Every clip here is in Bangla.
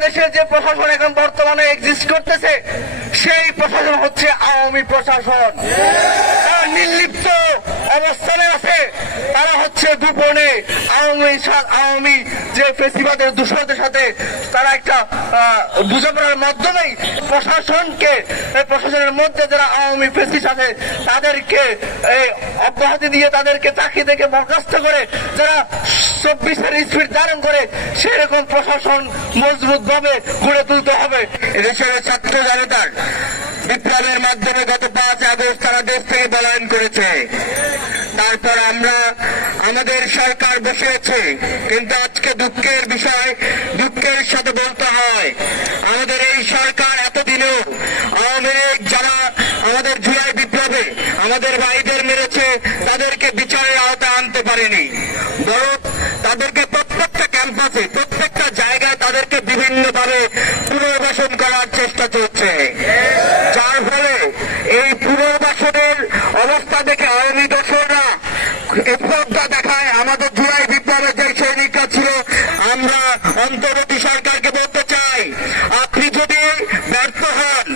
বাংলাদেশের যে প্রশাসন এখন বর্তমানে এক্সিস্ট করতেছে সেই প্রশাসন হচ্ছে আওয়ামী প্রশাসন। নির্লিপ্ত অবস্থানে আছে তারা হচ্ছে গোপনে আওয়ামী আওয়ামী যে ফেসিবাদের দূষণদের সাথে তারা একটা বোঝাপড়ার মাধ্যমেই প্রশাসনকে প্রশাসনের মধ্যে যারা আওয়ামী ফেসিস আছে, তাদেরকে অব্যাহতি দিয়ে তাদেরকে চাকরি থেকে বরখাস্ত করে, যারা চব্বিশের স্পিড ধারণ করে, সেরকম প্রশাসন মজবুত ভাবে গড়ে তুলতে হবে। এদেশের ছাত্র জনতার বিপ্লবের মাধ্যমে গত পাঁচ আগস্ট তারা দেশ থেকে পলায়ন আমরা আমাদের সরকার বসে আছে কিন্তু আজকে দুঃখের বিষয়, দুঃখের সাথে বলতে হয়, আমাদের এই সরকার এতদিনেও আওয়ামী লীগ যারা আমাদের জুলাই বিপ্লবে আমাদের ভাইদের মেরেছে, তাদেরকে বিচারের আওতায় আনতে পারেনি। বরং তাদেরকে প্রত্যেকটা ক্যাম্পাসে, প্রত্যেকটা জায়গায় তাদেরকে বিভিন্নভাবে পুনর্বাসন করার চেষ্টা চলছে। যার ফলে এই পুনর্বাসনের অবস্থা দেখে আওয়ামী দোসররা স্পর্ধা দেখায় আমাদের জুলাই বিপ্লবের যে সৈনিকরা ছিল আমরা অন্তর্বর্তী সরকারকে বলতে চাই, আপনি যদি ব্যর্থ হন,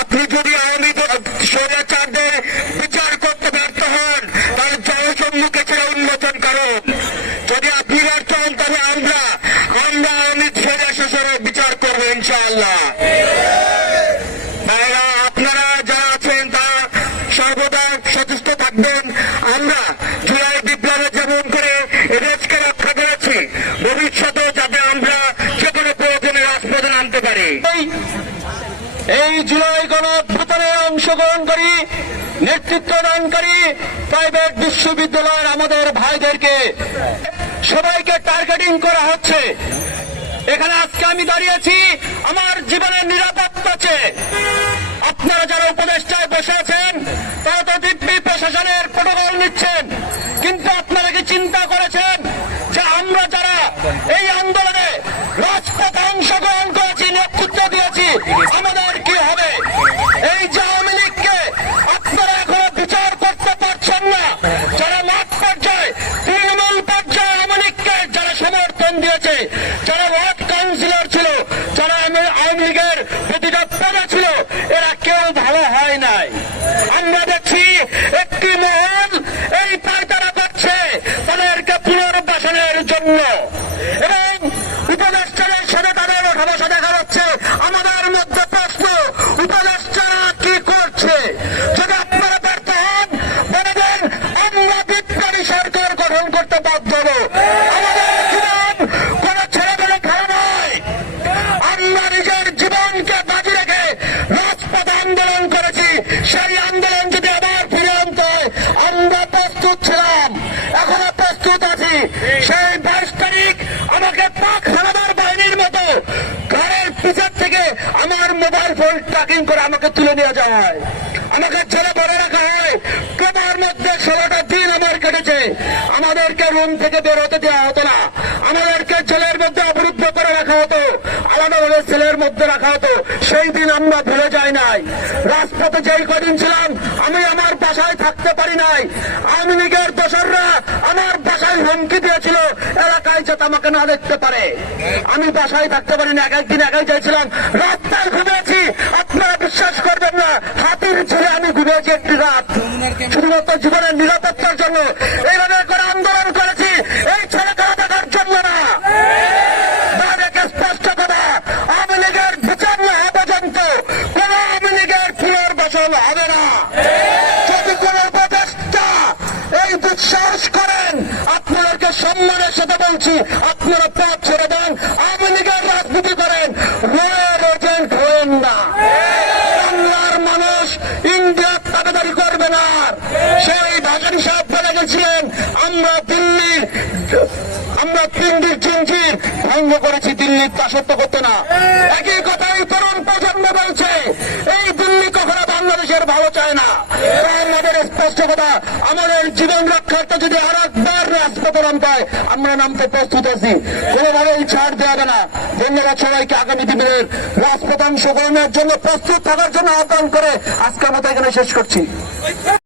আপনি যদি আওয়ামী স্বৈরাচারদের বিচার করতে ব্যর্থ হন, তাহলে জনসম্মুখে সেটা উন্মোচন করুন। যদি আপনি ব্যর্থ হন, তাহলে আমরা আমরা আওয়ামী স্বৈরাচারের বিচার করব ইনশাআল্লাহ ভাইরা আপনারা যারা আছেন তারা সর্বদা সচেষ্ট থাকবেন আমরা জুলাই বিপ্লবে যেমন করে দেশকে রক্ষা করেছি ভবিষ্যতেও যাতে আমরা যে কোনো প্রয়োজনে রাজপথে নামতে পারি এই জুলাই গণ অভ্যুত্থানে অংশগ্রহণকারী নেতৃত্ব দানকারী প্রাইভেট বিশ্ববিদ্যালয়ের আমাদের ভাইদেরকে সবাইকে টার্গেটিং করা হচ্ছে। এখানে আজকে আমি দাঁড়িয়েছি আমার জীবনের নিরাপত্তা আছে আপনারা যারা উপদেষ্টায় বসে আছেন, তারা তো দিব্যি প্রশাসনের প্রোটোকল নিচ্ছেন, কিন্তু দিয়েছে। যারা ওয়ার্ড কাউন্সিলর ছিল, যারা আওয়ামী লীগের প্রতিটা পদে ছিল, এরা কেউ ভালো হয় নাই। আমরা দেখছি একটি মহল এই পায়তারা করছে তাদেরকে পুনর্বাসনের জন্য। এবং উপদেষ্টাদের সাথে তাদের ওঠা দেখা যাচ্ছে। আমাদের মধ্যে প্রশ্ন, উপদেষ্টারা কি করছে? যদি আপনারা ব্যর্থ হন, বলে দেন, আমরা বিপ্লবী সরকার গঠন করতে বাধ্য হব। আমাদের আমাদেরকে জেলের মধ্যে করে রাখা হতো। সেলের মধ্যে রাখা হতো। সেই দিন আমরা ভুলে যাই নাই। রাজপথে যেই কদিন ছিলাম, আমি আমার বাসায় থাকতে পারি নাই। আওয়ামী লীগের দোসররা হুমকি দিয়েছিল। এলাকায় যাতে আমাকে না দেখতে পারে। আমি বাসায় থাকতে পারি না এক একদিন একাই চাইছিলাম রাস্তায় ঘুমিয়েছি। আপনারা বিশ্বাস করবেন না, হাতির ছেড়ে আমি ঘুমিয়েছি একটি রাত। শুধুমাত্র জীবনের নিরাপত্তার জন্য। এইভাবে সম্মানের সাথে বলছি, আপনারা পথ ছেড়ে দেন, আওয়ামী লীগের রাজনীতি করেন। রয়ের এজেন্ট হয়েন না বাংলার মানুষ ইন্ডিয়া দাবিদারি করবে না। সেই ভাসানি সাহেব বলে গেছিলেন, আমরা দিল্লির আমরা দিল্লির চিনচির ভঙ্গ করেছি, দিল্লির দাসত্ব করতে না। একই কথা এই তরুণ প্রজন্ম বলছে বাংলাদেশের ভালো চায় না। আমাদের স্পষ্ট কথা, আমাদের জীবন রক্ষার্থে যদি আর একবার রাজপথে পায়, আমরা নামতে প্রস্তুত আছি। কোনোভাবেই ছাড় দেওয়া যাবে না। ধন্যবাদ সবাইকে আগামী দিনের রাজপথ অংশগ্রহণের জন্য, প্রস্তুত থাকার জন্য আহ্বান করে আজকে আমরা এখানে শেষ করছি।